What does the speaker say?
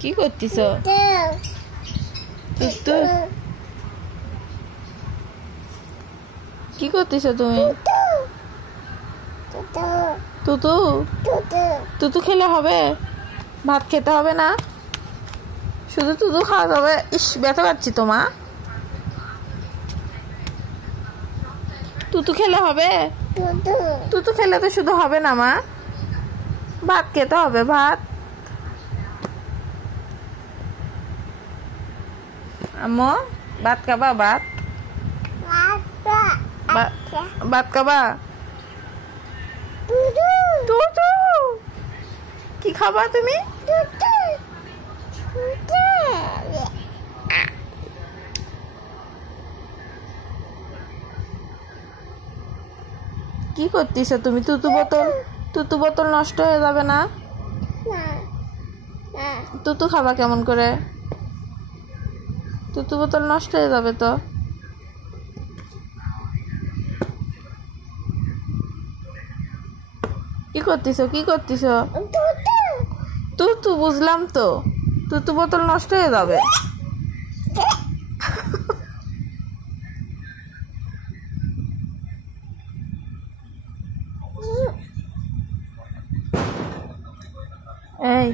কি করতিস? তুতু কি করতিস তুমি? তুতু তুতু খেলে হবে? ভাত খেতে হবে না? শুধু তুতু খাওয়া যাবে? ইস, ব্যথা পাচ্ছি তো মা। তুতু খেলে হবে? তুতু খেলে তো শুধু হবে না মা, ভাত খেতে হবে। ভাত আম্মু, ভাত খাবা? ভাত ভাত খাবা? তুতু কি খাবা তুমি? কি করতিস তুমি? তুতু বোতল নষ্ট হয়ে যাবে না? তুতু খাবা কেমন করে? তুতু বোতল নষ্ট হয়ে যাবে তো। কি করতিস? তুতু বুঝলাম তো, তুতু বোতল নষ্ট হয়ে যাবে। এই